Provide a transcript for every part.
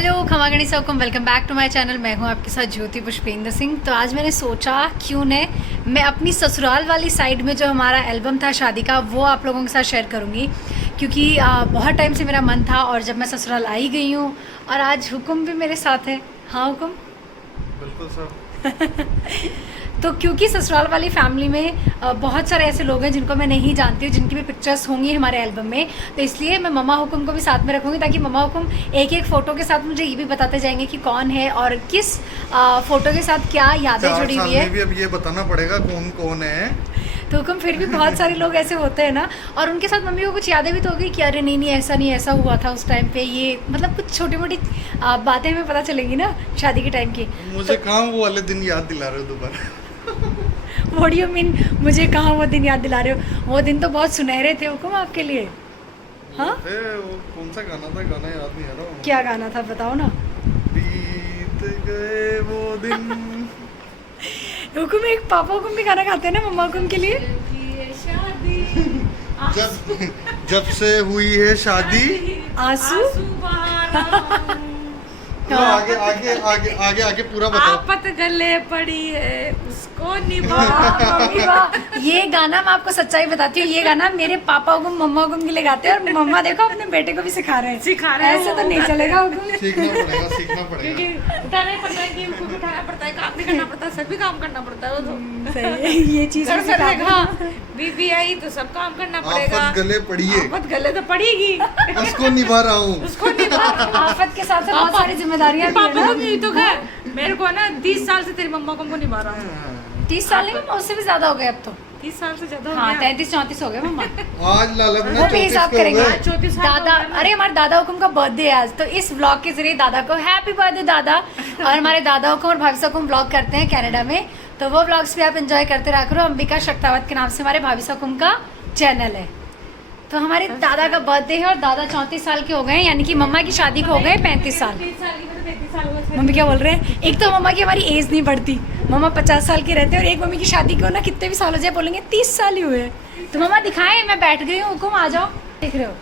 Hello खमा गणिसा हुकुम, welcome back to my channel. मैं हूं आपके साथ ज्योति पुष्पेंद्र सिंह। तो आज मैंने सोचा क्यों न मैं अपनी ससुराल वाली साइड में जो हमारा एल्बम था शादी का वो आप लोगों के साथ शेयर करूंगी, क्योंकि बहुत टाइम से मेरा मन था और जब मैं ससुराल आई गई हूं और आज हुकुम भी मेरे साथ है। हाँ हुकुम, बिल्कुल सर। तो क्योंकि ससुराल वाली फैमिली में बहुत सारे ऐसे लोग हैं जिनको मैं नहीं जानती हूँ, जिनकी भी पिक्चर्स होंगी हमारे एल्बम में, तो इसलिए मैं मम्मा हुकुम को भी साथ में रखूँगी ताकि मम्मा हुकुम एक एक फ़ोटो के साथ मुझे ये भी बताते जाएंगे कि कौन है और किस फ़ोटो के साथ क्या यादें जुड़ी हुई है। भी अब ये बताना पड़ेगा कौन कौन है। तो हुकुम फिर भी बहुत सारे लोग ऐसे होते हैं ना, और उनके साथ मम्मी को कुछ यादें भी तो होगी कि अरे नहीं ऐसा नहीं, ऐसा हुआ था उस टाइम पे, ये मतलब कुछ छोटी मोटी बातें हमें पता चलेंगी ना शादी के टाइम की। मुझे कहाँ वो वाले दिन याद दिला रहे हो दोबारा? व्हाट डू यू मीन, मुझे कहाँ वो दिन याद दिला रहे हो? वो दिन तो बहुत सुनहरे थे हुकुम आपके लिए। हाँ वो कौन सा गाना था, गाना याद नहीं आ रहा। क्या गाना था बताओ ना। बीत गए वो दिन। हुकुम एक पापा हुकुम भी गाना गाते हैं ना मम्मा हुकुम के लिए। जब से हुई है शादी आंसू आगे आगे आगे आगे आगे पूरा बताओ। आफत गले पड़ी है उसको निभा। मम्मी वाह, ये गाना मैं आपको सच्चाई बताती हूँ, ये गाना मेरे पापा हुकुम मम्मा हुकुम के लिए गाते हैं और मम्मा देखो अपने बेटे को भी सिखा रहे हैं। ऐसे तो नहीं चलेगा हुकुम। सीखना पड़ेगा। क्योंकि उठाना पड़ता है कि उनको उठाना पड़ता है, काम भी करना पड़ता है, सभी काम करना पड़ता है। वो तो सही है, ये चीज घर करेगा, बीबी आई तो सब काम करना पड़ेगा। आफत गले पड़ी है, आफत गले तो पड़ेगी, उसको निभा रहा हूँ। उसको निभा। आफत के साथ बहुत सारी जिम्मेदारियां भी है पापा को ना। भी तो कह, मेरे को ना 30 साल से तेरी मम्मा को निभा रहा हूँ। 30 साल नहीं मम्मा, उससे भी ज्यादा हो गए अब तो। 30 साल से ज्यादा हो हाँ गया। 33-34 हो गए मम्मा। आज लाला वो भी हिसाब करेंगे। 34 साल दादा, हो गए ना। अरे हमारे दादा हुकुम का बर्थडे है आज, तो इस व्लॉग के जरिए दादा को हैप्पी बर्थडे दादा। और हमारे दादा हुकुम और भाभी हुकुम व्लॉग करते हैं कनाडा में, तो वो व्लॉग्स भी आप एंजॉय करते रहा करो। अंबिका शक्तावत के नाम से हमारे भाभी हुकुम का चैनल है। तो हमारे दादा का बर्थडे है और दादा 34 साल के हो गए, यानी कि मम्मा की शादी को हो गए 35 साल। 30 साल की तो 33 साल हो गए। मम्मी क्या बोल रहे हैं, एक तो मम्मा की हमारी एज नहीं बढ़ती, मम्मा 50 साल की रहते हैं, और एक मम्मी की शादी को ना कितने भी साल हो जाए बोलेंगे 30 साल ही हुए। तो मम्मा दिखाएं, मैं बैठ गई हूँ हुकुम, आ जाओ। देख रहे हो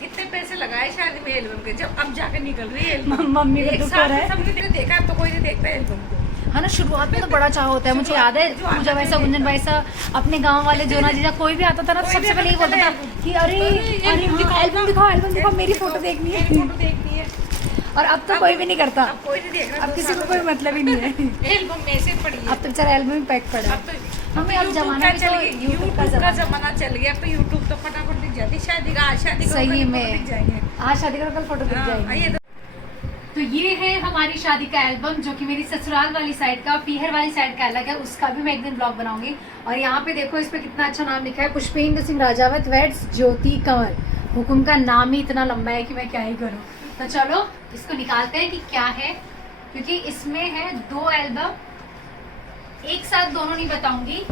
कितने पैसे लगाए शादी में एल्बम के, जब अब जाकर निकल रही है एल्बम। मम्मी को एक दुख हो साल रहा से है। सबने तेरे देखा, अब तो कोई नहीं देखता एल्बम को। हाँ ना, शुरुआत में तो बड़ा चाह होता है। मुझे याद है पूजा वैसा, गुंजन वैसा, अपने गांव वाले जोना जीजा कोई भी आता था ना, तो सबसे पहले ये बोलता था कि अरे एल्बम दिखाओ, मेरी फोटो देखनी है। फोटो देखनी है। और अब तो कोई भी नहीं करता, अब कोई नहीं देख रहा, अब किसी को कोई मतलब ही नहीं है। एल्बम में से पड़ी है। अब तो बेचारा एल्बम पैक पड़ा है। अब तो मम्मी अब जमाना भी तो यूट्यूब का जमाना चल गया। अब तो यूट्यूब तो फटाफट दिख जाती शादी का। आज शादी का सही कल में। दिख जाएंगे। आज शादी का कल फोटो दिख हाँ, जाएगी। ये तो ये है हमारी शादी का एल्बम, जो कि मेरी ससुराल वाली साइड का, पीहर वाली साइड का अलग है, उसका भी मैं एक दिन ब्लॉग बनाऊंगी। और यहाँ पे देखो इस पे कितना अच्छा नाम लिखा है, पुष्पेंद्र सिंह राजावत वेड्स ज्योति कंवर। हुकुम का नाम ही इतना लंबा है कि मैं क्या ही करूँ। तो चलो इसको निकालते हैं कि क्या है, क्योंकि इसमें है 2 एल्बम, एक साथ दोनों नहीं बताऊंगी,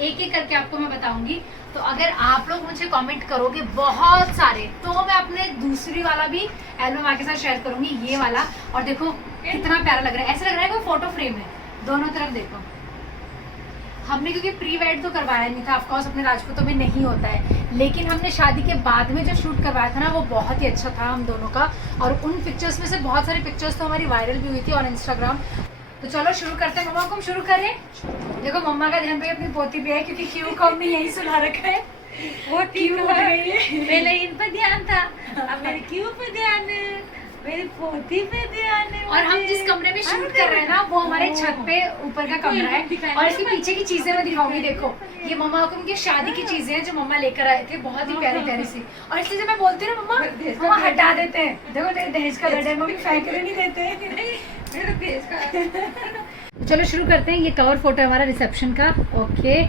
एक एक करके आपको मैं बताऊंगी। तो अगर आप लोग मुझे कमेंट करोगे बहुत सारे, तो मैं अपने दूसरी वाला भी एल्बम आपके साथ शेयर करूंगी, ये वाला। और देखो कितना प्यारा लग रहा है, ऐसा लग रहा है कोई फोटो फ्रेम है। दोनों तरफ देखो, हमने क्योंकि प्री वेड तो करवाया नहीं था, ऑफकोर्स अपने राजपूतों में नहीं होता है, लेकिन हमने शादी के बाद में जो शूट करवाया था ना, वो बहुत ही अच्छा था हम दोनों का। और उन पिक्चर्स में से बहुत सारी पिक्चर्स तो हमारी वायरल भी हुई थी ऑन इंस्टाग्राम। तो चलो शुरू करते हैं। मम्मा को हम शुरू करें। देखो मम्मा का ध्यान भी अपनी पोती पे है, क्योंकि क्यों को हमने यही सुला रखा है। वो क्यों हो गई है? पहले इन पे ध्यान था, अब मेरे क्यों पे ध्यान है, मेरी पोती पे ध्यान है। और हम जिस कमरे में शूट कर रहे हैं ना, वो हमारे छत पे ऊपर का कमरा है। और इसके पीछे की चीजें मैं दिखाऊंगी। देखो ये मम्मा हुकुम की शादी की चीजें हैं जो मम्मा लेकर आए थे, बहुत ही प्यारी प्यारी सी। और इसलिए जब मैं बोलती हूँ ना मम्मा हटा देते हैं, देखो तेरे दहेज का लड़ है, मम्मी फेंकने नहीं देते। मेरे देश का। चलो शुरू करते हैं। ये कवर फोटो है हमारा रिसेप्शन का। ओके,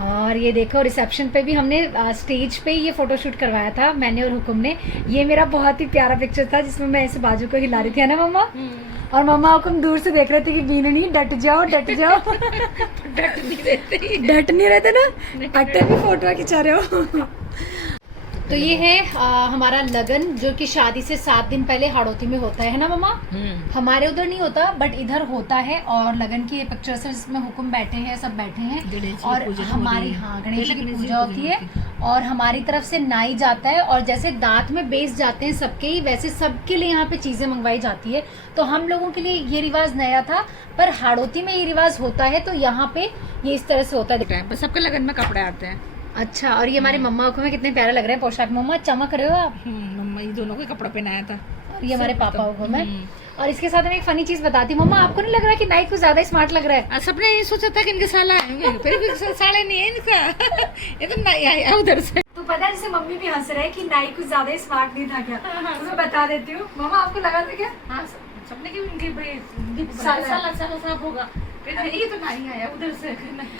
और ये देखो रिसेप्शन पे भी हमने स्टेज पे ये फोटो शूट करवाया था, मैंने और हुकुम ने। ये मेरा बहुत ही प्यारा पिक्चर था, जिसमें मैं ऐसे बाजू को हिला रही थी, है ना मम्मा? और मम्मा हुकुम दूर से देख रहे थे कि बीन नहीं, डट जाओ डट जाओ। डट नहीं रहते, डट नहीं रहते ना, अट्टे भी फोटो खिंचा रहे हो। तो ये है हमारा लगन, जो कि शादी से 7 दिन पहले हाड़ौती में होता है ना मम्मा? हमारे उधर नहीं होता बट इधर होता है। और लगन की पिक्चर्स है जिसमें हुकुम बैठे हैं, सब बैठे हैं और हमारी गणेश जी की पूजा होती है और हमारी तरफ से नाई जाता है और जैसे दांत में बेस जाते हैं सबके ही, वैसे सबके लिए यहाँ पे चीजें मंगवाई जाती है। तो हम लोगों के लिए ये रिवाज नया था, पर हाड़ौती में ये रिवाज होता है तो यहाँ पे ये इस तरह से होता है। सबके लगन में कपड़े आते हैं। अच्छा, और ये हमारे मम्मा को में कितने प्यारे लग रहे हैं पोशाक। मम्मा चमक रहे हो आप। मम्मा ये दोनों को कपड़ा पहनाया था। और ये हमारे पापा को में। और इसके साथ मैं एक फनी चीज बताती हूँ, मम्मा आपको नहीं लग रहा कि नाई कुछ ज्यादा स्मार्ट लग रहा है? सबने ये सोचा था कि इनके साला आएंगे, फिर भी साले नहीं है इनका। ये तो नाई आया उधर से। तो पता है जैसे मम्मी भी हंस रहे हैं कि नाई कुछ ज्यादा स्मार्ट नहीं था क्या? तो मैं बता देती हूँ, मम्मा आपको लगा था क्या? हाँ, सबने की इनके साला होगा, ये तो नाई आया उधर से।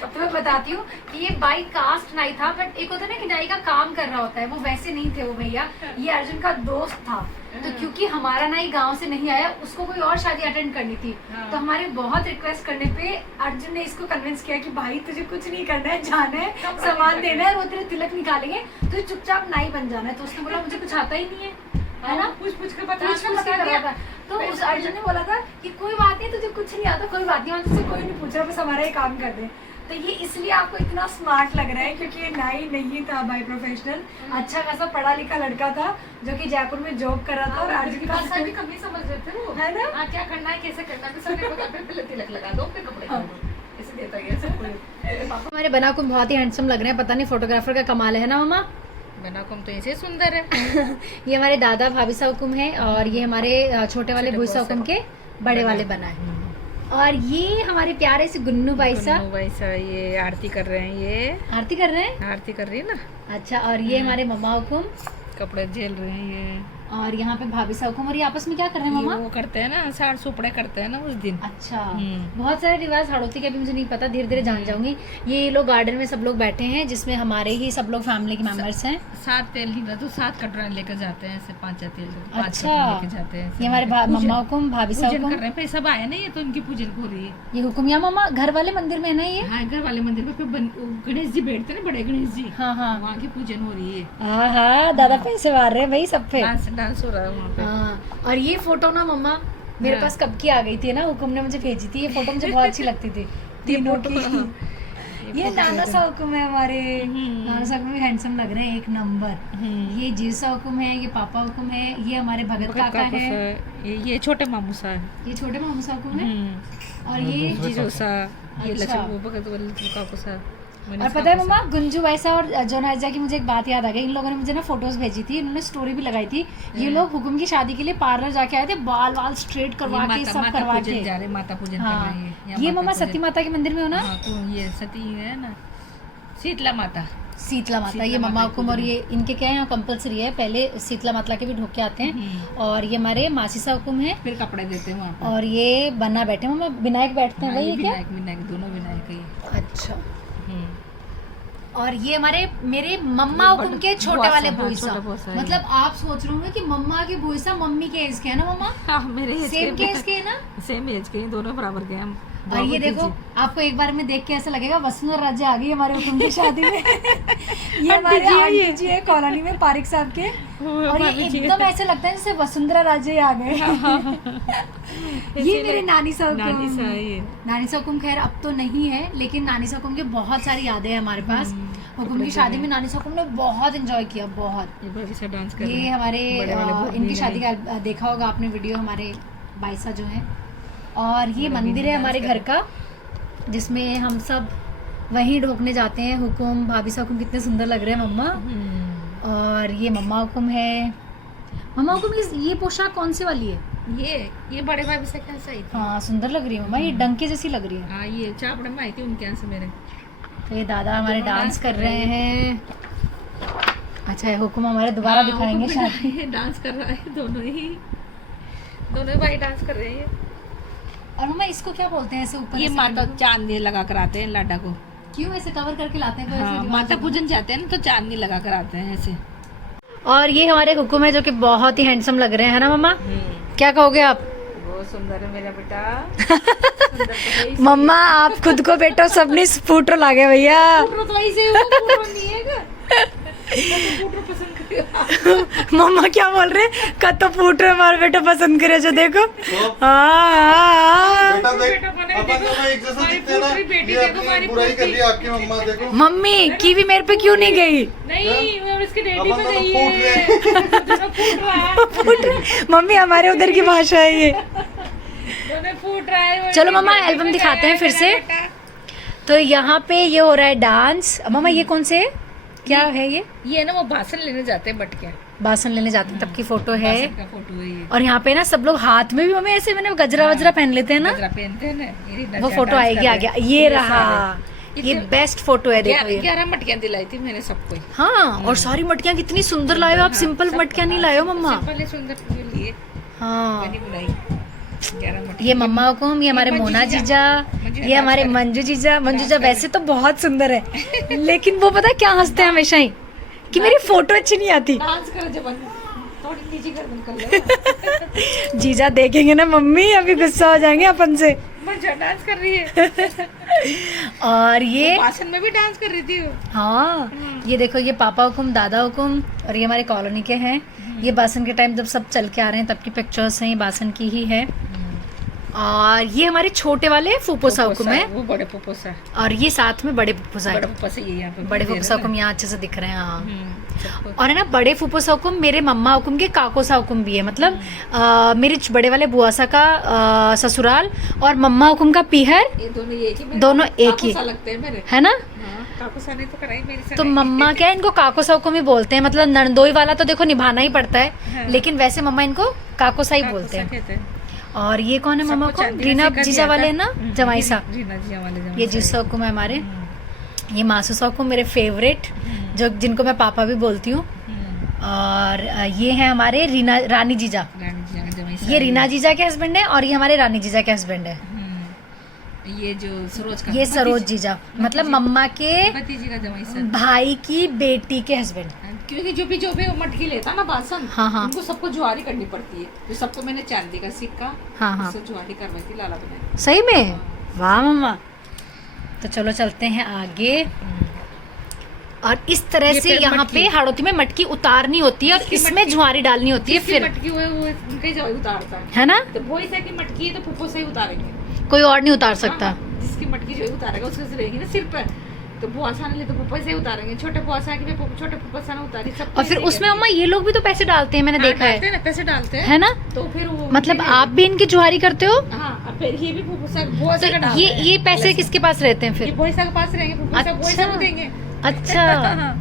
तो मैं बताती हूँ कि ये बाई कास्ट नाई था, बट एक होता है ना कि नाई का काम कर रहा होता है, वो वैसे नहीं थे वो भैया। ये अर्जुन का दोस्त था, तो क्योंकि हमारा नाई गांव से नहीं आया, उसको कोई और शादी अटेंड करनी थी, तो हमारे बहुत रिक्वेस्ट करने पे अर्जुन ने इसको कन्विंस किया कि भाई तुझे कुछ नहीं करना है, जाना है, सामान देना है, वो तेरे तिलक निकालेंगे, तो चुपचाप नाई बन जाना है। तो उसने बोला मुझे कुछ आता ही नहीं है ना, पूछ के बता था। तो उस अर्जुन ने बोला था कि कोई बात नहीं, तुझे कुछ नहीं आता, कोई बात नहीं, तुझसे कोई नहीं पूछ रहा, बस हमारा ही काम कर दे। तो ये इसलिए आपको इतना स्मार्ट लग रहा है क्योंकि ये नाई नहीं था बाय प्रोफेशनल, अच्छा खासा पढ़ा लिखा लड़का था जो कि जयपुर में जॉब कर रहा था। और अर्जुन का भाषा भी कम ही समझ रहे थे वो, है ना? क्या करना है, कैसे करना है, सबने पता पहले तिलक लगा दो, फिर कपड़े पहन दो, ऐसे देता गया सब कुछ। हमारे बना को बहुत ही हैंडसम लग रहे हैं, पता नहीं फोटोग्राफर का कमाल है ना मम्मा? बना कुम तो ऐसे सुंदर है। ये हमारे दादा भाभी साहुकुम है और ये हमारे छोटे वाले भूई साहुकुम के बड़े वाले बना है। और ये हमारे प्यारे से गुन्नू भाई साहब, ये आरती कर रहे हैं, ये आरती कर रहे हैं, आरती कर रही है ना। अच्छा, और ये हमारे मम्मा हुकुम कपड़े झेल रहे हैं ये, और यहाँ पे भाभी साहुकुम। और ये आपस में क्या कर रहे हैं मम्मा? वो करते हैं ना, साड़ सुपड़े करते हैं ना उस दिन। अच्छा, बहुत सारे रिवाज हाड़ौती के भी मुझे नहीं पता, धीरे धीरे जान जाऊंगी। ये लोग गार्डन में सब लोग बैठे हैं जिसमें हमारे ही सब लोग फैमिली के मेंबर्स हैं। 7 तेल ही ना, तो 7 कटोरा लेकर जाते हैं ऐसे, 5 तेल का 5 अच्छा, लेके जाते हैं। ये हमारे मम्मा हुकुम भाभी साहुकुम कर रहे हैं, फिर सब आए ना, ये तो इनकी पूजन हो रही है। ये हुकुम या मम्मा घर वाले मंदिर में है ना ये? हाँ, घर वाले मंदिर में, फिर गणेश जी बैठते हैं ना, बड़े गणेश जी। हाँ हाँ, वहाँ की पूजन हो रही है। हाँ हाँ, दादा पैसे मार रहे हैं भाई सब पे। डांस हो रहा है वहाँ पे। हाँ, और ये फोटो ना मम्मा मेरे पास कब की आ गई थी ना, हुकुम ने मुझे भेजी थी। ये फोटो मुझे बहुत अच्छी लगती थी तीनों की। ये नाना सा हुकुम है हमारे, नाना सा हुकुम हैंडसम लग रहे हैं एक नंबर। ये जीसा हुकुम है, ये पापा हुकुम है, ये हमारे भगत काका है, ये छोटे मामू सा है, ये छोटे मामू सा हुकुम है, और ये जीजो सा, ये अच्छा। लक्ष्मी भगत वाले काका सा। और पता है मम्मा, गुंजू वैसा और जोनाजा की मुझे एक बात याद आ गई। इन लोगों ने मुझे ना फोटोज भेजी थी, इन्होंने स्टोरी भी लगाई थी। ये लोग हुकुम की शादी के लिए पार्लर जाके आए थे, बाल वाल स्ट्रेट करवा के सब करवा के जा रहे, माता पूजन हाँ। कर रहे हैं। ये मम्मा सती माता के मंदिर में हो ना? हाँ, तो ये सती है ना, शीतला माता, शीतला माता। ये मम्मा हुकुम और ये इनके क्या है यहाँ कंपलसरी है, पहले शीतला माता के भी ढोक के आते हैं। और ये हमारे मासी सा हुकुम है, फिर कपड़े देते हैं वहाँ पे। और ये बन्ना बैठे मम्मा, विनायक बैठते हैं भाई, ये क्या? विनायक दोनों विनायक ही। अच्छा, और ये हमारे मेरे मम्मा हुकुम के छोटे वाले भूईसा। मतलब आप सोच रहे होंगे कि मम्मा के भूईसा मम्मी के एज के है ना मम्मा? हाँ, मेरे सेम के एज के है ना? सेम एज के, दोनों बराबर के हम। और ये देखो, आपको एक बार में देख के ऐसा लगेगा वसुंधरा राज्य आ गई हमारे हुकुम की शादी में। ये हमारे आंटी जी है कॉलोनी में, पारिक साहब के, और ये एकदम ऐसे लगता है जैसे वसुंधरा राज्य आ गए। ये मेरे नानी सा हुकुम। नानी सा हुकुम खैर अब तो नहीं है, लेकिन नानी सा हुकुम की बहुत सारी यादें हैं हमारे पास। हुकुम की शादी में नानी सा हुकुम ने बहुत एंजॉय किया, बहुत। ये हमारे इनकी शादी का देखा होगा आपने वीडियो, हमारे बाईसा जो है। और ये मंदिर है हमारे घर का, जिसमें हम सब वहीं ढोकने जाते हैं। हुकुम भाभी सा हुकुम कितने सुंदर लग रहे हैं मम्मा। और ये मम्मा हुकुम है। मम्मा हुकुम ये पोशाक कौन सी वाली है? ये बड़े भाभी से कैसा ही था। हाँ, सुंदर लग रही है मम्मा, ये डंके जैसी लग रही है। हाँ, ये चापड़े में आई थी उनके यहाँ से मेरे। तो ये दादा हमारे डांस कर रहे हैं। अच्छा, हुकुम हमारे दोबारा दिखाएंगे शादी। डांस कर रहा है, दोनों भाई डांस कर रहे हैं। और मम्मा इसको क्या बोलते हैं ऐसे ऊपर? ये माता चांदनी लगा कर आते हैं लाडा को। क्यों ऐसे कवर करके लाते हैं? हाँ, माता पूजन जाते हैं ना, तो चांदनी लगा कर आते हैं ऐसे। और ये हमारे हुकुम है जो कि बहुत ही हैंडसम लग रहे हैं, है ना मम्मा? क्या कहोगे आप? बहुत सुंदर है मेरा बेटा। मम्मा आप खुद को बेटो सबने स्कूटर ला गए भैया। तो ऐसे वो नहीं है। मम्मा क्या बोल रहे कत तो फूट रहे हमारा बेटा पसंद करे जो देखो। हाँ बेटा देख अपन दोनों एक जैसा दिखते हैं ना, ये अपनी बुराई कर रही है आपकी मम्मा, देखो मम्मी कीवी मेरे पे क्यों नहीं गई? नहीं वो इसके डैडी अपन पे दोनों गई फूट है। रहे दोनों फूट रहा है, मम्मी हमारे उधर की भाषा है ये। दोनों फूट रहा है। चलो मम्मा एल्बम दिखाते हैं फिर से। तो यहाँ पे ये हो रहा है डांस। मम्मा ये कौन से है? क्या है ये ना वो भाषण लेने जाते हैं बटके, भाषण लेने जाते हैं तब की फोटो है। भाषण का फोटो है ये। और यहाँ पे ना सब लोग हाथ में भी मम्मी ऐसे मैंने गजरा वजरा पहन लेते हैं ना, गजरा पहनते हैं ना, ये रीना वो जी फोटो डांस आएगी कर आगे। रहे हैं। ये रहा, ये ये बेस्ट फोटो है देखो ये। 11 मटकियां दिलाई थी मैंने सबको। हाँ और सारी मटकियां कितनी सुंदर लाए हो आप। सिंपल मटकियां नहीं लाए हो मम्मा। सिंपल सुंदर लिए हाँ मैंने बुलाई 11 मटकियां। ये मम्मा को, ये हमारे मंजू मोना जीजा। जीजा, मंजू ये हमारे डांस कर मंजू जीजा। मंजू जीजा कर वैसे तो बहुत सुंदर है लेकिन वो पता है क्या हंसते हैं हमेशा ही कि मेरी फोटो अच्छी नहीं आती। डांस करो जब थोड़ी नीचे गर्दन कर लो। जीजा देखेंगे ना मम्मी अभी गुस्सा हो जाएंगे अपन से। मंजू डांस कर रही है और ये भाषण में भी डांस कर रही थी वो। हाँ ये देखो ये पापा हुकुम, दादा हुकुम और ये हमारे कॉलोनी के हैं। ये बासन के टाइम जब सब चल के आ रहे हैं तब की पिक्चर्स हैं, ये बासन की ही है। और ये हमारे छोटे वाले फूफोसा हुकुम है वो बड़े फुफोसा, और ये साथ में बड़े फूफोसा है। बड़े फुफोसा ये यहाँ पे बड़े फूफोसा हुकुम यहाँ अच्छे से दिख रहे हैं। हाँ सबको। और है ना बड़े फूफोसा हुकुम मेरे मम्मा हुकुम के काकोसा हुकुम भी है। मतलब मेरे बड़े वाले बुआसा का ससुराल और मम्मा हुकुम का पीहर ये दोनों एक ही, दोनों एक ही काकुसा लगते हैं मेरे। है ना। हाँ, काकुसा ने तो कराई मेरी तो मम्मा क्या इनको काकोसा हुकुम ही बोलते हैं। मतलब नंदोई वाला तो देखो निभाना ही पड़ता है, हाँ। लेकिन वैसे मम्मा इनको काकोसा ही बोलते हैं। कहते हैं। और ये कौन है मम्मा सबको को? चांदी रीना का सिक्का जीजा दिया वाले था। है ना, जमाई सा। रीना जीजा वाले जमाई ये सा। जीसा हुकुम है हमारे। ये मासू हुकुम मेरे फेवरेट, जो जिनको मैं पापा भी बोलती हूँ। और ये है हमारे रीना रानी जीजा। रानी जीजा का जमाई सा। ये रीना जीजा के हस्बैंड है और ये हमारे रानी जीजा के हस्बैंड है। ये जो सरोज का ये सरोज जीजा मतलब मम्मा के भतीजी का जमाई सा। भाई की बेटी के हस्बैंड। क्योंकि जो भी वो मटकी लेता ना बासन, हाँ, हाँ। उनको सबको जुआरी करनी पड़ती है। तो सबको मैंने चांदी का सिक्का, हाँ, हाँ। उससे जुआरी करवाई थी लाला बने। सही में? वाह मम्मा। तो चलो चलते हैं आगे। और इस तरह ये से फिर यहाँ मटकी। पे हाड़ोती में मटकी उतारनी होती है और जिसकी इसमें मटकी- जुआरी डालनी होती है। जिसकी फिर मटकी हुए वो उनके जो उतारता है। है ना, तो वो ऐसा की मटकी है तो फुफ्फो से ही उतारेंगे। कोई और नहीं उतार सकता। हाँ, जिसकी मटकी जो है उतारेगा उसके से रहेगी ना सिर पर, तो बुआसा ने ले तो फुफ्फो से ही उतारेंगे। छोटे बुआसा की भी छोटे फुफ्फो ने उतारी सब। और फिर उसमें मम्मा ये लोग भी तो पैसे डालते हैं, मैंने देखा है। ना, पैसे डालते हैं है ना। तो फिर वो मतलब आप भी इनकी जुआरी करते हो? हाँ, अब फिर ये भी बुआसा का तो डालते हैं। ये पैसे किसके पास रहते हैं ये फिर? बुआसा के पास रहेंगे, फुफ्फो बुआसा को देंगे। अच्छा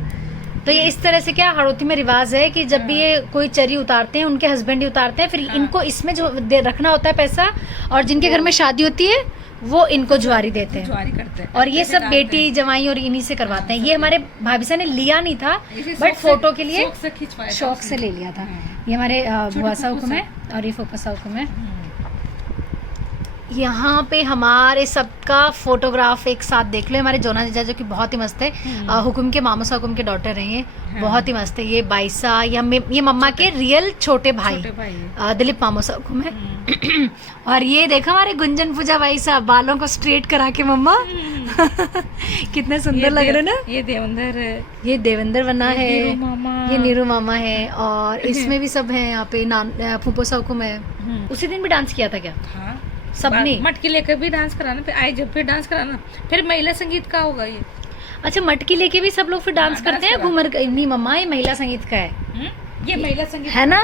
तो ये इस तरह से क्या हाड़ोती में रिवाज है कि जब भी ये कोई चरी उतारते हैं उनके हस्बैंड ही उतारते हैं, फिर इनको इसमें जो रखना होता है पैसा, और जिनके घर में शादी होती है वो इनको जुआरी देते हैं। जुआरी करते हैं और ये पैसे सब डालते बेटी हैं। जमाई और इन्हीं से करवाते हैं। ये हमारे भाभी साहब ने लिया नहीं था इसे बट शौक से- फोटो के लिए शौक से खिंचवाया था शौक उसने। से ले लिया था। हाँ। ये हमारे बुआसा फुफ्फो हुकुम है सा। और ये फुफसा हुकुम है। यहाँ पे हमारे सबका फोटोग्राफ एक साथ देख लो। हमारे जोना जीजा जो कि बहुत ही मस्त है, हुकुम के मामूसा हुकुम के डॉटर हैं ये, बहुत ही मस्त है। ये बाईसा ये मम्मा के रियल छोटे भाई छोटे भाई है। दिलीप मामूसा हुकुम है। और ये देखो हमारे गुंजन पूजा भाई साहब बालों को स्ट्रेट करा के मम्मा कितने सुंदर लग रहे हैं ना। ये देवेंद्र है, ये देवेंद्र बना है, नीरू मामा। ये नीरू मामा है, और इसमें भी सब है। यहाँ पे फूफोसा हुकुम है। उसी दिन भी डांस किया था क्या हाँ सबने? मटकी लेकर भी डांस कराना, फिर आए जब फिर डांस कराना, फिर महिला संगीत का होगा ये। अच्छा मटकी लेके भी सब लोग फिर डांस हाँ, करते डांस हैं करा। घूमर? नहीं मम्मा ये महिला संगीत का है। ये महिला संगीत है ना।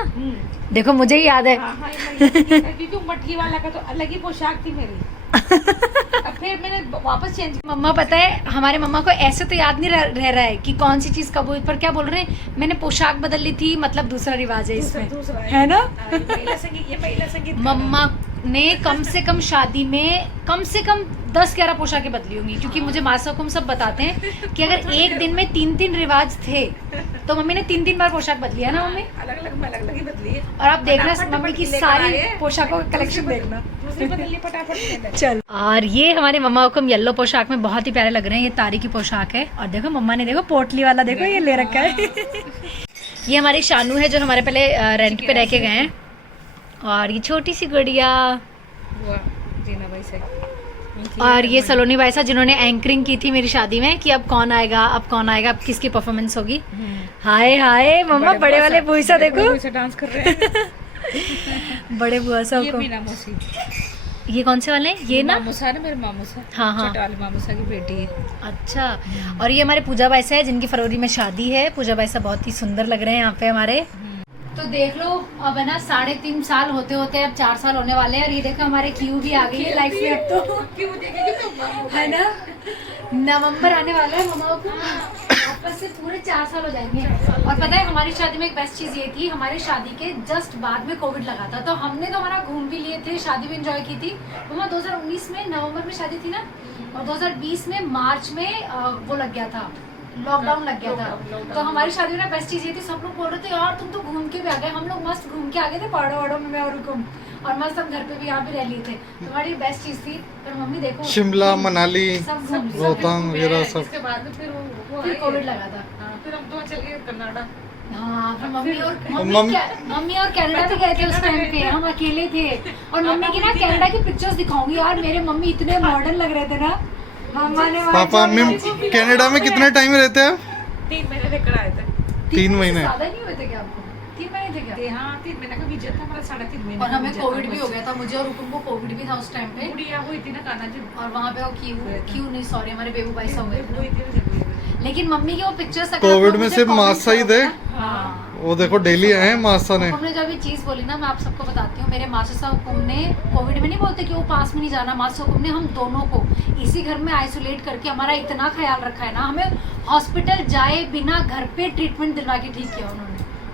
देखो मुझे ही याद है। हाँ, हाँ, ये महिला संगीत का, क्योंकि मटकी वाला का तो अलग ही पोशाक थी मेरी। अब फिर मैंने वापस चेंज। मम्मा पता है हमारे मम्मा को ऐसे तो याद नहीं रह रहा है कि कौन सी चीज कब हुई, पर क्या बोल रहे हैं मैंने पोशाक बदल ली थी, मतलब दूसरा रिवाज है इसमें। दूसरा है ना। ये महिला संगीत, ये महिला संगीत का मम्मा ने कम से कम शादी में कम से कम 10-11 पोशाकें बदली होंगी, क्योंकि मुझे मासा हुकुम सब बताते हैं कि अगर एक दिन में 3-3 रिवाज थे तो मम्मी ने 3-3 बार पोशाक बदली है ना मम्मी। अलग ही बदली है। और आप देखना फटाफट मम्मी की लेकर सारी आए। पोशाकों का कलेक्शन देखना। दूसरी बदली फटाफट। चल। और ये हमारे मम्मा हुकुम येलो पोशाक में बहुत ही प्यारे लग रहे हैं। ये तारी की पोशाक है, और देखो मम्मा ने देखो पोटली वाला देखो ये ले रखा है। ये हमारी शानू है जो हमारे पहले रेंट पे रह के गए हैं, और ये छोटी सी गुड़िया। जीना भाई से और ये सलोनी भाई साहब जिन्होंने एंकरिंग की थी मेरी शादी में कि अब कौन आएगा, अब कौन आएगा, अब किसकी परफॉर्मेंस होगी। हाय हाय मम्मा, बड़े वाले बुआ देखो डांस कर रहे हैं। बड़े बुआ साहब ये को। मीना मौसी, ये कौन से वाले हैं? ये ना मामूसा है, मेरे मामूसा, हाँ हाँ छोटे वाले मामूसा की बेटी है। अच्छा। और ये हमारे पूजा बाई साहब है जिनकी फरवरी में शादी है। पूजा बाई साहब बहुत ही सुंदर लग रहे हैं यहाँ पे हमारे। तो देख लो अब है ना 3.5 साल होते होते अब 4 साल होने वाले हैं। और ये देखो हमारे क्यू भी आ गई है लाइफ में अब तो, क्यों देखेगी है ना। नवंबर आने वाला है मम्मा को, वापस से पूरे 4 साल हो जाएंगे। और पता है हमारी शादी में एक बेस्ट चीज़ ये थी, हमारी शादी के जस्ट बाद में कोविड लगा था, तो हमने तो हमारा घूम भी लिए थे, शादी भी एंजॉय की थी। मम्मा 2019 में नवंबर में शादी थी ना, और 2020 में मार्च में वो लग गया था, लॉकडाउन लग गया था। तो हमारी शादी में बेस्ट चीज़ ये थी, सब लोग बोल रहे थे यार तुम तो घूम के भी आ गए। हम लोग मस्त घूम के आ गए थे पहाड़ों वहाड़ों में, मैं और हुकुम, और मस्त हम घर पे भी यहाँ पे रह लिए थे। तो हमारी बेस्ट चीज़ थी। पर मम्मी देखो शिमला, मनाली, सब घूम लिए। रोहतांग वगैरह सब। इसके बाद में फिर कोविड लगा था। हाँ, फिर हम तो चल गए कनाडा। हाँ, फिर मम्मी और मम्मी- मम्मी और कनाडा भी गए थे उस टाइम पे, हम अकेले थे। और मम्मी की ना कनाडा की पिक्चर्स दिखाऊंगी यार, मेरे मम्मी इतने मॉडर्न लग रहे थे ना। मम्मा ने पापा मम्मी कनाडा में कितने टाइम रहते हैं आप? 3 महीने लेकर आए थे। 3 महीने। ज्यादा नहीं हुए थे क्या आपको? 3 महीने थे क्या? हाँ, 3 महीने का वीजा था हमारा, 3.5 महीने। और हमें कोविड भी हो गया था, मुझे और हुकुम को कोविड भी था उस टाइम पे। गुड़िया हुई थी ना कान्हा जी, और वहाँ पे वो क्यू नहीं सॉरी हमारे बेबू भाई सब हुए हुई थे। थी ना। लेकिन मम्मी के वो पिक्चर्स कोविड में सिर्फ मासा ही थे। हाँ। वो देखो डेली आए मासा ने। हमने जब ये चीज़ बोली ना, मैं आप सबको बताती हूँ, मेरे मासा साहब हुकुम ने कोविड में नहीं बोलते कि वो पास में नहीं जाना, मासा हुकुम ने हम दोनों को इसी घर में आइसोलेट करके हमारा इतना ख्याल रखा है ना, हमें हॉस्पिटल जाए बिना घर पे ट्रीटमेंट दिला के ठीक किया उन्होंने,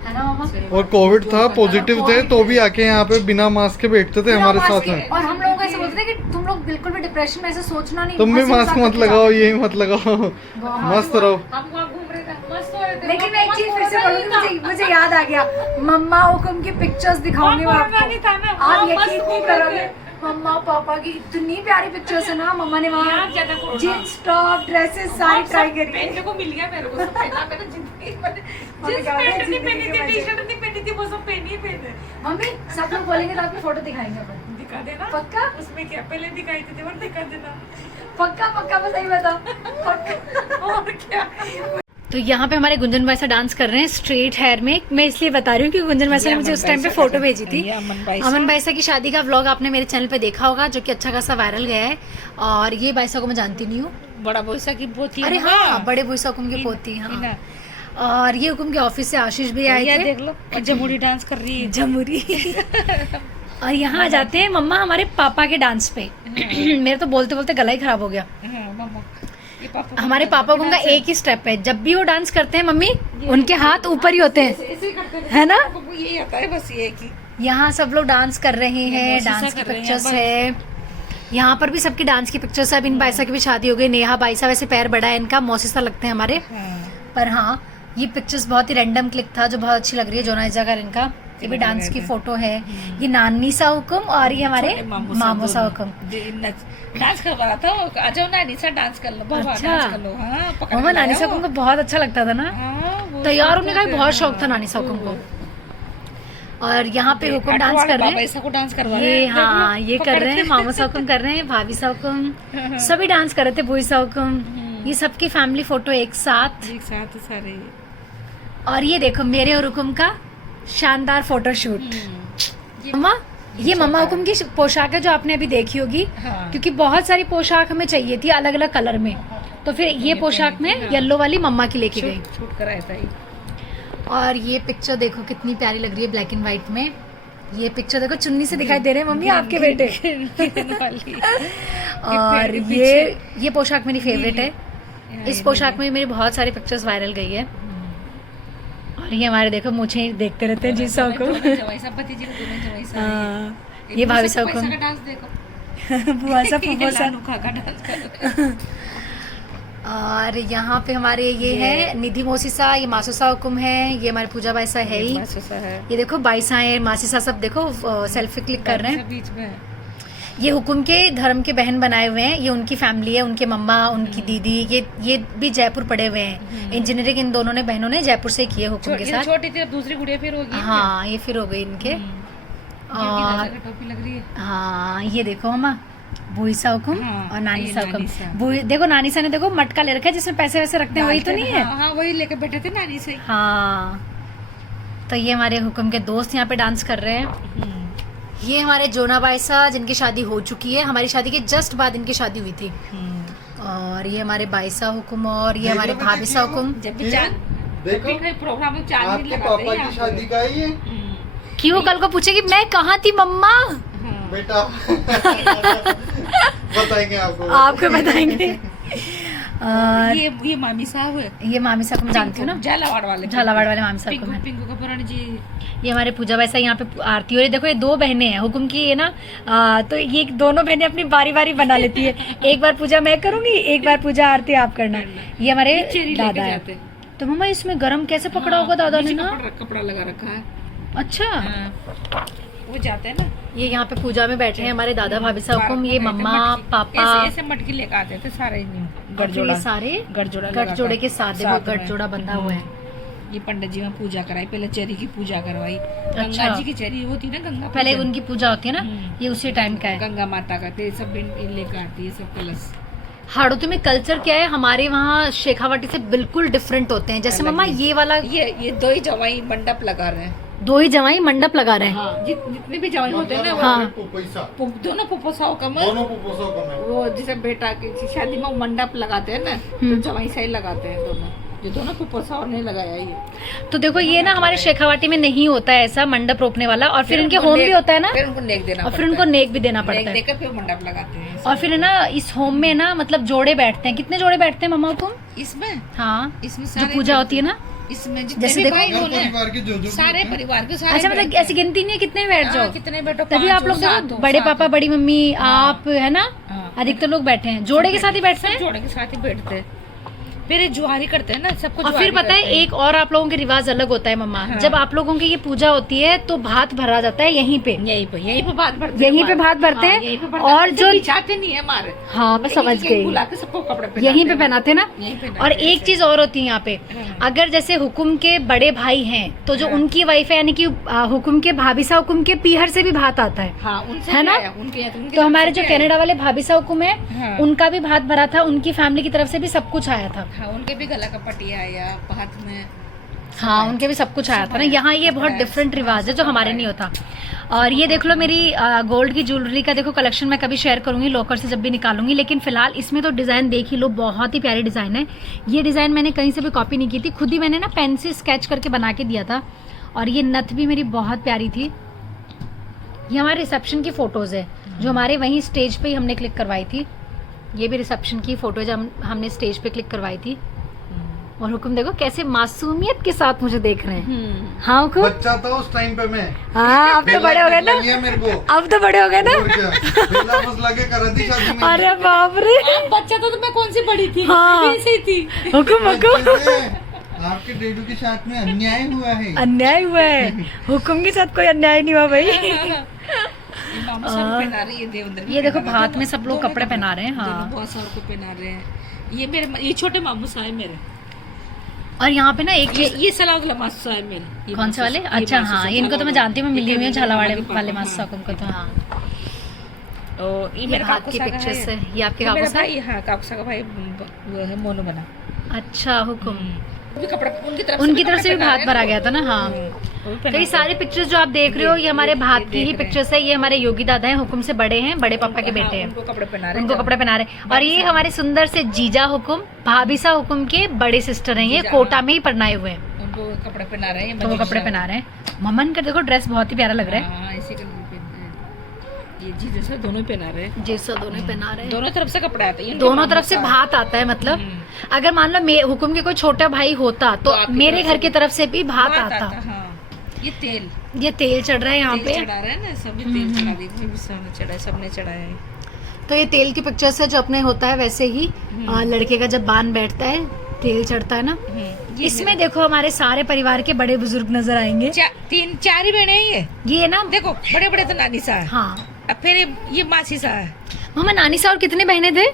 है ना मामा। और कोविड था, पॉजिटिव थे, तो भी आके यहाँ पे बिना मास्क के बैठते थे हमारे साथ में। और हम लोगों को ऐसे बोलते थे कि तुम लोग बिल्कुल भी डिप्रेशन में ऐसे सोचना नहीं, तुम भी हंसी मास्क मजाक मत करके लगाओ, यही मत लगाओ, मस्त रहो। हम वहाँ घूम रहे थे, मस्त हो रहे थे। लेकिन मैं एक चीज फिर से बोलूंगी, मुझे याद आ गया, मम्मा हुकुम की पिक्चर्स दिखाऊंगी मैं आपको, आप यकीन नहीं करोगे। मम्मा पापा की इतनी प्यारी पिक्चर्स है ना, मम्मा ने वहाँ जींस टॉप ड्रेसेस सारी ट्राई करी। पहनने को मिल गया मेरे को, सब पहना मैंने जिंदगी में। जींस कहा, पैंट नहीं जिंदगी पहनी के थी, मजे। टी-शर्ट नहीं पहनी थी, वो सब पहनी ही पहने। मम्मी सब लोग बोलेंगे तो आपकी फोटो दिखाएंगे अपन, दिखा देना पक्का उसमें क्या, पहले दिखाई थी और दिखा देना। पक्का पक्का, मैं सही बताऊं पक्का। और क्या। तो यहाँ पे हमारे गुंजन भाई साहब डांस कर रहे हैं स्ट्रेट हेयर में। मैं इसलिए बता रही हूँ क्योंकि गुंजन भाई साहब ने मुझे उस टाइम पे फोटो भेजी थी। अमन भाई साहब की शादी का व्लॉग आपने मेरे चैनल पे देखा होगा, जो कि अच्छा खासा वायरल गया है। और ये भाई साहब को मैं जानती नहीं हूँ, बड़ा बोसा की पोती। अरे हाँ, बड़े भूसा हुकुम की पोती। हाँ, और ये हुकुम के ऑफिस से आशीष भी आए थे, देख लो, और जमुरी डांस कर रही है, जमुरी। और यहाँ आ जाते हैं मम्मा हमारे पापा के डांस पे। मेरे तो बोलते बोलते गला ही खराब हो गया। हमारे पापा का एक ही स्टेप है, जब भी वो डांस करते हैं मम्मी उनके हाथ ऊपर ही होते हैं, है ना। यही आता है बस, ये की यहाँ सब लोग डांस कर रहे हैं, डांस की पिक्चर्स है। यहाँ पर भी सबकी डांस की पिक्चर्स है। अब इन बाईसा की भी शादी हो गई, नेहा बाईसा वैसे पैर बड़ा है इनका, मौसी सा लगते हैं हमारे। पर हाँ, ये पिक्चर्स बहुत ही रैंडम क्लिक था जो बहुत अच्छी लग रही है। जोना जगह इनका ये भी डांस की फोटो है। ये नानी सा हुकुम और ये हमारे मामू सा हुकुम डांस करवा रहा था। आ जाओ नानी सा डांस कर लो, बाबा अच्छा। डांस कर लो। हाँ, पकड़ मामा के नानी लाया सा वो। हुकुम को बहुत अच्छा लगता था ना। हाँ, वो तो यार उन्हें सब का बहुत शौक था हाँ। नानी सा हुकुम को। और यहाँ पे हुकुम डांस कर रहे हैं, ऐसा को डांस करवा रहे ये हैं। हाँ देख लो, ये पकड़ कर रहे हैं, के। मामू सा हुकुम कर रहे हैं, भाभी सा हुकुम सभी डांस कर रहे थे, बुई सा हुकुम। ये सबकी फैमिली फोटो एक साथ। एक साथ सारे। और ये देखो मेरे और हुकुम का शानदार फोटो शूट। मम्मा ये मम्मा हुकुम की पोशाक है जो आपने अभी देखी होगी, हाँ। क्योंकि बहुत सारी पोशाक हमें चाहिए थी अलग अलग कलर में, तो फिर ये पोशाक में येलो वाली मम्मा की लेके गई। शूट कराया था ये। और ये पिक्चर देखो कितनी प्यारी लग रही है ब्लैक एंड व्हाइट में। ये पिक्चर देखो चुन्नी से दिखाई दे रहे हैं मम्मी आपके बेटे। और ये पोशाक मेरी फेवरेट है। इस पोशाक में मेरी बहुत सारी पिक्चर्स वायरल गई है। और ये हमारे देखो मुझे देखते रहते हैं जिस को। ये भाभी साहब को डांस देखो, बुआ सा फूफा सा। लालू का डांस कर। और यहाँ पे हमारे ये है निधि मौसी सा, ये मासू सा हुकुम है, ये हमारे पूजा बाईसा है ही। ये देखो बाईसा है, मासी सा, सब देखो सेल्फी क्लिक कर रहे हैं बीच में। ये हुकुम के धर्म के बहन बनाए हुए हैं, ये उनकी फैमिली है, उनके मम्मा उनकी दीदी, ये भी जयपुर पढ़े हुए हैं। इंजीनियरिंग इन दोनों ने बहनों ने जयपुर से की है हुकुम के साथ। छोटी थी, दूसरी गुड़िया फिर होगी। हाँ ये फिर हो गई इनके। और टोपी लग रही है। हाँ ये देखो मम्मा भूईसा हुकुम हाँ, और नानी ये सा नानी हुकुम। सा। देखो नानी सा ने देखो मटका ले रखा है जिसमें पैसे वैसे रखते हैं, वही तो नहीं है? हाँ वही लेकर बैठे थे नानी से। हाँ। तो ये हमारे हुकुम के दोस्त यहाँ पे डांस कर रहे हैं। ये हमारे जोना बाईसा जिनकी शादी हो चुकी है, हमारी शादी के जस्ट बाद इनकी शादी हुई थी। और ये हमारे बाईसा हुकुम और ये हमारे भाभीसा हुकुम। जब भी चांद देखो प्रोग्राम में चांद आपके लगाते पापा हैं की शादी का है ये कि वो कल को पूछेगी मैं कहाँ थी मम्मा। बेटा। बताएंगे आपको बताएंगे। और ये मामी साहब है, ये मामी साहब को जानती हो ना, झालावाड़ वाले मामी साहब को। पिंकू कपूर जी। ये हमारे पूजा वैसा यहाँ पे आरती हो रही है। देखो ये 2 बहनें हैं हुकुम की, ये ना तो ये दोनों बहनें अपनी बारी बारी बना लेती है। एक बार पूजा मैं करूंगी, एक बार पूजा आरती आप करना। ये हमारे दादा है। तो मम्मा इसमें गरम कैसे पकड़ा होगा दादा ने ना? कपड़ा लगा रखा है। अच्छा वो जाते हैं ना। ये यहाँ पे पूजा में बैठे हैं हमारे दादा भाभी साहब हुकुम, ये मम्मा पापा ऐसे मटकी लेकर आते थे सारे गठजोड़ा, सारे गठजोड़े के साथ देखो गठजोड़ा बंधा हुआ है। ये पंडित जी में पूजा कराई, पहले चेरी की पूजा करवाई। गंगा जी की चेरी होती है ना, गंगा पहले उनकी पूजा होती है ना, ये उसी टाइम का है। गंगा माता का ते सब लेकर आती है सब कलश। हाड़ौती में कल्चर क्या है, हमारे वहाँ शेखावाटी से बिल्कुल डिफरेंट होते हैं। जैसे मम्मा ये वाला ये 2 ही जवाई मंडप लगा रहे हैं, 2 ही जवाई मंडप लगा रहे हैं। हाँ, जितने भी जवाई होते हैं ना वो हाँ। दोनों पुपोसाओं का वो जैसे बेटा की शादी में मंडप लगाते हैं ना, तो जवाई सही लगाते हैं दोनों, जो दोनों पुपोसाओं ने लगाया ये। तो देखो ये ना हमारे शेखावाटी में नहीं होता है ऐसा मंडप रोकने वाला, और फिर इनके होम भी होता है ना, फिर उनको नेक देना, और फिर उनको नेक भी देना पड़ता है, देकर फिर मंडप लगाते हैं। और फिर ना इस होम में ना मतलब जोड़े बैठते हैं। कितने जोड़े बैठते हैं मम्मा तुम इसमें? हाँ, इसमें जो पूजा होती है ना, इसमें जैसे देखो सारे परिवार के सारे, अच्छा मतलब ऐसी गिनती नहीं है कितने बैठ जाओ, कितने बैठो, तभी आप लोग देखो बड़े पापा बड़ी मम्मी आप है ना, अधिकतर लोग बैठे हैं जोड़े के साथ ही बैठते हैं। जोड़े के साथ ही बैठते हैं, फिर जुआरी करते हैं ना सबको। और फिर पता है एक और आप लोगों के रिवाज अलग होता है मम्मा, जब आप लोगों की ये पूजा होती है तो भात भरा जाता है यहीं पे भात भरते, यहीं पे भात भरते हैं। और जो चाहते नहीं है हमारे, हाँ मैं समझ गई, बुला के सबको कपड़े यहीं पे पहनाते ना। और एक चीज और होती है यहाँ पे, अगर जैसे हुकुम के बड़े भाई हैं तो जो उनकी वाइफ है यानी कि हुकुम के भाभीसा हुकुम के पीहर से भी भात आता है, है ना। तो हमारे जो कनाडा वाले भाभीसा हुकुम है उनका भी भात भरा था, उनकी फैमिली की तरफ से भी सब कुछ आया था। उनके भी गला का पटिया आया हाथ में, हाँ उनके भी सब कुछ आया था ना। यहाँ ये बहुत डिफरेंट रिवाज है जो हमारे नहीं होता। और ये देख लो मेरी गोल्ड की ज्वेलरी का देखो कलेक्शन, मैं कभी शेयर करूंगी लॉकर से जब भी निकालूंगी, लेकिन फिलहाल इसमें तो डिजाइन देख ही लो, बहुत ही प्यारी डिजाइन है। ये डिजाइन मैंने कहीं से भी कॉपी नहीं की थी, खुद ही मैंने ना पेन से स्केच करके बना के दिया था। और ये नथ भी मेरी बहुत प्यारी थी। ये हमारे रिसेप्शन की फोटोज है जो हमारे वहीं स्टेज पे ही हमने क्लिक करवाई थी। ये भी रिसेप्शन की फोटो है हमने स्टेज पे क्लिक करवाई थी। और हुकुम देखो कैसे मासूमियत के साथ मुझे देख रहे हैं। हाँ हुकुम, बच्चा था उस टाइम पे मैं। हाँ अब तो बड़े हो गए ना, मेरे को अब तो बड़े हो गए ना। अरे बाप रे, बच्चा तो मैं कौन सी बड़ी थी, हाँ ऐसे ही थी। हुकुम आपके डेडू के साथ में अन्याय हुआ है, अन्याय हुआ है। हुकुम के साथ कोई अन्याय नहीं हुआ भाई। ये देखो भात में सब लोग कपड़े पहना रहे हैं। हाँ बहुत सारे को पहना रहे हैं। ये छोटे मामू साहब मेरे, और यहाँ पे ना एक ये सलाउद्दीन मास्टर साहब मेरे। कौन से वाले? अच्छा हाँ, इनको तो मैं जानती हूँ, मैं मिली हुई हूँ झालावाड़ वाले मास्टर साहब को। तो हाँ ये मेरे काकू की पिक्चर्स है। ये आपके काकू साहब? हाँ काकू साहब भाई वो है मोनू बना। अच्छा हुकुम, कपड़ा उनकी तरफ से भी भात भरा गया था ना। हाँ तो ये सारी पिक्चर्स जो आप देख रहे हो ये हमारे भात की ही पिक्चर्स है। ये हमारे योगी दादा हैं, हुकुम से बड़े हैं, बड़े पापा के बेटे हैं, उनको कपड़े पहना रहे हैं। और ये हमारे सुंदर से जीजा हुकुम भाभीसा हुकुम के बड़े सिस्टर हैं, ये कोटा में ही पढ़नाए हुए हैं, उनको कपड़े पहना रहे हैं। तो वो कपड़े पहना रहे हैं। ममन का देखो ड्रेस बहुत ही प्यारा लग रहा है। ये जी जैसा दोनों पहना रहे हैं, जैसा दोनों पहना रहे हैं। दोनों तरफ से कपड़ा आता है, दोनों तरफ से भात आता है। मतलब अगर मान लो हुकुम के कोई छोटा भाई होता तो मेरे घर की तरफ से भी भात आता। हाँ। ये तेल चढ़ रहा है यहाँ पे, चढ़ा रहे हैं ना सभी, तेल चढ़ा दिया, सबने चढ़ाया है। तो ये तेल की पिक्चर्स है जो अपने होता है वैसे ही लड़के का जब बांध बैठता है तेल चढ़ता है ना। इसमें देखो हमारे सारे परिवार के बड़े बुजुर्ग नजर आएंगे। 4 ही बहने हैं ये ना, देखो बड़े बड़े तो नानी सा है। हाँ अब फिर ये मासी सा है। मामा नानी सा और कितने बहने थे?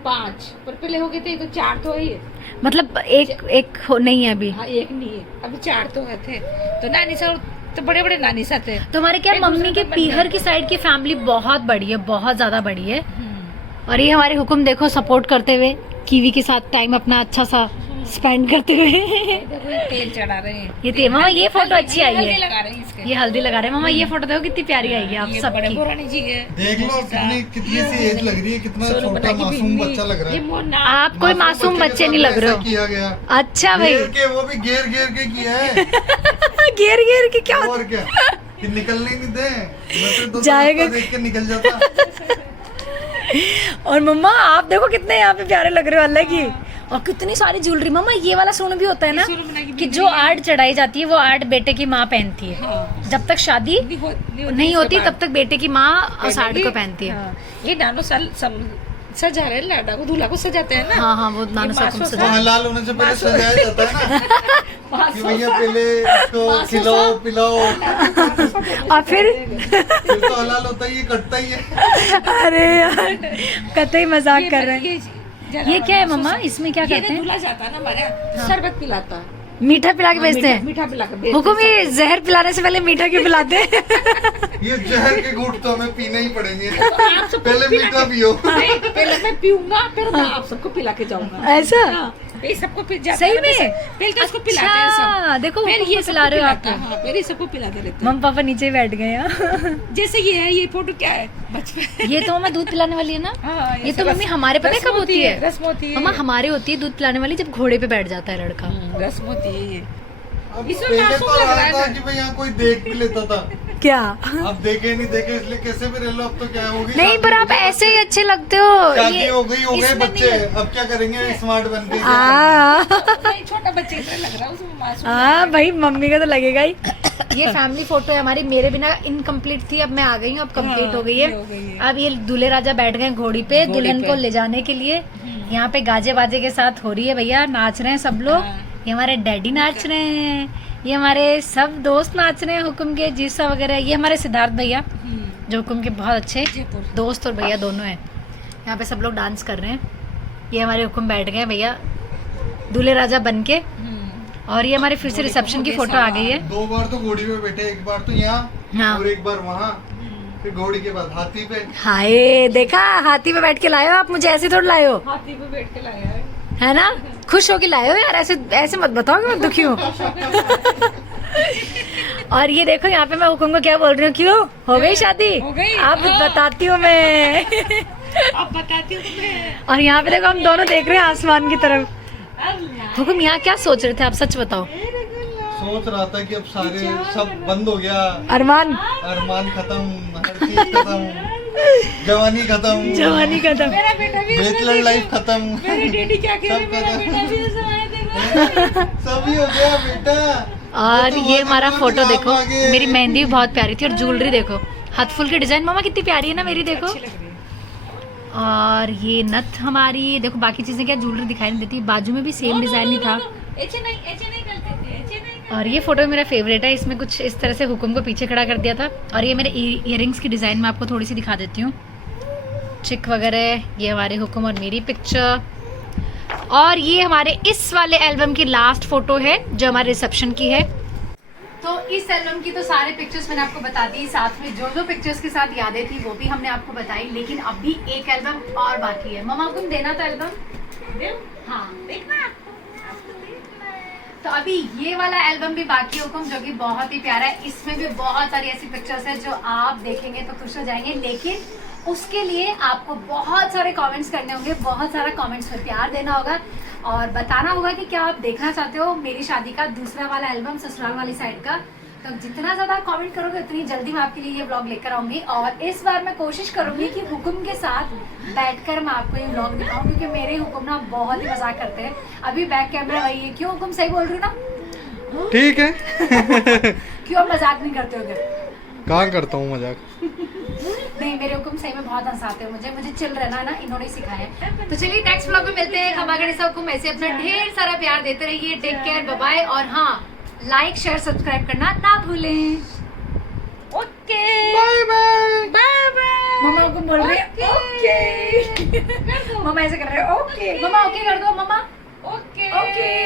5, पर पहले हो गए थे तो 4 तो है। मतलब एक नहीं है अभी। हाँ एक नहीं है अभी, 4 तो थे। तो नानी सा तो बड़े बड़े नानी साथ है। तुम्हारे क्या एक मम्मी दूसरे के का पीहर बर्थडे। की साइड की फैमिली बहुत बड़ी है, बहुत ज्यादा बड़ी है। और ये हमारे हुक्म देखो सपोर्ट करते हुए कीवी के साथ टाइम अपना अच्छा सा स्पेंड करते हुए। देखो ये तेल चढ़ा रहे हैं। ये तेल मामा, ये फोटो अच्छी आई हल्दी है, लगा रहे हैं इसके। ये हल्दी लगा रहे हैं मामा। ये फोटो देखो कितनी प्यारी आई है आप ये बड़े सबकी। पुरानी जी है। देख लो कितनी कितनी सी एज लग रही है, कितना सोनू छोटा बना की मासूम बिल्ली। बच्चा लग रहा ये है। मोना। आप कोई मासूम के बच्चे साथ नहीं लग रहे ऐसा हो। किया गया। अच्छा भाई, घेर के, वो भी घेर घेर के किया है। घेर घेर के क्या और क्या, कि निकलने नहीं दे, मैं तो जाएगा। देख के निकल जाता। और मम्मा आप देखो कितने यहाँ पे प्यारे लग रहे हो अल्लाह की। और कितनी सारी ज्वेलरी मम्मा, ये वाला सोना भी होता है ना सोनू बना की कि जो आर्ट चढ़ाई जाती है वो आर्ट बेटे की माँ पहनती है। हाँ। जब तक शादी नहीं होती तब तक बेटे की माँ साड़ी को पहनती है। हाँ। ये नानो साल सजा रहे हैं, लाडा को दूल्हा को सजाते हैं ना। हाँ हाँ, वो नानू ये साहब को मासो सजा। वो हलाल होने से पहले सजाया जाता है ना, कि भैया पहले इसको खिलाओ पिलाओ, और फिर फिर तो हलाल होता है, ये कटता ही है। अरे यार कतई मजाक कर रहे हैं। हैं। ये क्या है मम्मा, इसमें क्या करते हैं? दूल्हा जाता है ना हमारे यहाँ, शरबत पिलाता है। मीठा पिला के भेजते हैं। मीठा पिला के भेजते हैं। हुकुम ये जहर पिलाने से पहले मीठा क्यों पिलाते हैं? ये जहर के घूंट तो हमें पीने ही पड़ेंगे, आप सबको पहले पिला मीठा के- पियो। नहीं, पहले मैं पीऊंगा, फिर मैं आप सबको पिला के जाऊंगा। ऐसा? हाँ, ये सबको सही में? पहले तो इसको पिलाते हैं अच्छा, सब। देखो फिर हुकुम ये को सबको पिला रहे हो पिलाता आप। है। हाँ, पहले सबको पिलाते रहते हैं। मम्मी पापा नीचे ही बैठ गए हैं। जैसे ये है, ये फोटो क्या है बचपन। ये तो मम्मा दूध पिलाने वाली है ना? हाँ, ये तो सब मम्मी हमारे पता है कब होती है? रस्म होती है। मम्मा हमारे होती है दूध पिलाने वाली जब घोड़े पे बैठ जाता है लड़का। रस्म होती है ये। अब इसमें पहले मासूम तो लग रहा रहा है था ना। कि भाई यहाँ कोई देख भी लेता था, क्या? अब देखे नहीं देखे इसलिए कैसे भी रह लो। अब तो क्या होगी, नहीं शादी पर हो आप गई, ऐसे ही बच्चे- अच्छे लगते हो। शादी ये- हो गई, हो गए इसमें नहीं बच्चे, लग- अब क्या करेंगे, स्मार्ट बन के। नहीं, छोटा बच्चे की तरह लग रहा है उसमें मासूम। हाँ भाई मम्मी का तो लगेगा ही। ये फैमिली फोटो है हमारी, मेरे बिना इनकम्प्लीट थी, अब मैं आ गई हूँ, अब कंप्लीट हो गई ये हो गई है। है। अब ये दूल्हे राजा बैठ गए घोड़ी पे घोड़े दुल्हन पे। को ले जाने के लिए। यहाँ पे गाजे बाजे के साथ हो रही है भैया, नाच रहे हैं सब लोग। हाँ। ये हमारे डैडी नाच रहे हैं, ये हमारे सब दोस्त नाच रहे हैं हुकुम के, जीसा वगैरह। ये हमारे सिद्धार्थ भैया जो हुकुम के बहुत अच्छे जयपुर। दोस्त और भैया दोनों हैं। यहाँ पे सब लोग डांस कर रहे हैं। ये हमारे हुकुम बैठ गए हैं भैया दूल्हे राजा बन के। और ये हमारे फिर से रिसेप्शन की फोटो आ गई है। 2 बार तो घोड़ी पे बैठे, एक बार तो यहाँ हाँ। और एक बार वहाँ, फिर घोड़ी के बाद हाथी पे। हाय देखा, हाथी पे बैठ के लाए हो आप, मुझे ऐसे थोड़ा लाए हो, हाथी पे बैठ के लाया है। है ना? खुश होके लाए हो यार, ऐसे ऐसे मत बताओ कि मैं दुखी हूँ। और ये देखो यहाँ पे मैं हुकुम को क्या बोल रही हूँ, क्यों हो गई शादी? हो गई? आप हाँ। बताती हूँ मैं। अब बताती हूँ तुम्हें। और यहाँ पे देखो हम दोनों देख रहे हैं आसमान की तरफ। हुकुम यहाँ क्या सोच रहे थे आप, सच बताओ। सोच रहा था कि अब सारे सब बंद हो गया, अरमान, अरमान खत्म, हर चीज खत्म, जवानी खत्म, जवानी खत्म। मेरा बेटा भी बैचलर लाइफ खत्म, मेरे डैडी क्या कह रहे हैं, सब मेरा खत्म। बेटा भी ऐसा आया देखो। सभी हो गया बेटा। और तो ये वो हमारा तो फोटो आप देखो, आगे- मेरी मेहंदी भी बहुत प्यारी थी और ज्वेलरी देखो, हाथ फुल की डिजाइन मामा कितनी प्यारी है ना मेरी, देखो। अच्छी लग रही है। और ये नथ हमारी देखो, बाकी चीजें क्या ज्वेलरी दिखाई नहीं देती, बाजू में भी सेम डिजाइन ही था। ऐसे नहीं करते थे, ऐसे नहीं और ये फोटो मेरा फेवरेट है, इसमें कुछ इस तरह से हुकुम को पीछे खड़ा कर दिया था। और ये मेरे इयररिंग्स की डिजाइन मैं आपको थोड़ी सी दिखा देती हूँ, चिक वगैरह। ये हमारे हुकुम और मेरी पिक्चर। और ये हमारे इस वाले एल्बम की लास्ट फोटो है जो हमारे रिसेप्शन की है। तो इस एल्बम की तो सारे पिक्चर्स मैंने आपको बता दी, साथ में जो जो पिक्चर्स के साथ यादें थी वो भी हमने आपको बताई, लेकिन अभी एक एल्बम और बाकी है। मम्मा हुकुम देना था एल्बम? हाँ देखना। तो अभी ये वाला एल्बम भी बाकी हुकुम, जो कि बहुत ही प्यारा है। इसमें भी बहुत सारी ऐसी पिक्चर्स हैं जो आप देखेंगे तो खुश हो जाएंगे, लेकिन उसके लिए आपको बहुत सारे कमेंट्स करने होंगे, बहुत सारा कमेंट्स में प्यार देना होगा और बताना होगा कि क्या आप देखना चाहते हो मेरी शादी का दूसरा वाला एल्बम ससुराल वाली साइड का। तो जितना ज्यादा कमेंट करोगे उतनी जल्दी मैं आपके लिए ये व्लॉग लेकर आऊंगी। और इस बार मैं कोशिश करूंगी कि हुकुम के साथ बैठकर मैं आपको ये व्लॉग दिखाऊं, क्योंकि मेरे हुकुम ना बहुत ही मजाक करते हैं। अभी बैक कैमरा वही है, क्यों हुकुम सही बोल रही हूँ ना? ठीक है। क्यों आप मजाक नहीं करते हो क्या? कहाँ करता हूँ मजाक। नहीं मेरे हुकुम सही में बहुत हंसाते हो मुझे चिल रहना है ना, इन्होंने ही सिखाया है। तो चलिए नेक्स्ट व्लॉग में मिलते हैं। खमागणिसा हुकुम ऐसे अपना ढेर सारा प्यार देते रहिए। Take care, bye bye. और हाँ, लाइक शेयर सब्सक्राइब करना ना भूलें। Okay bye bye. Bye bye. मम्मा हुकुम बोल रही है ओके। मम्मा ऐसे कर रहे हैं ओके। मम्मा ओके कर दो मम्मा। Okay okay.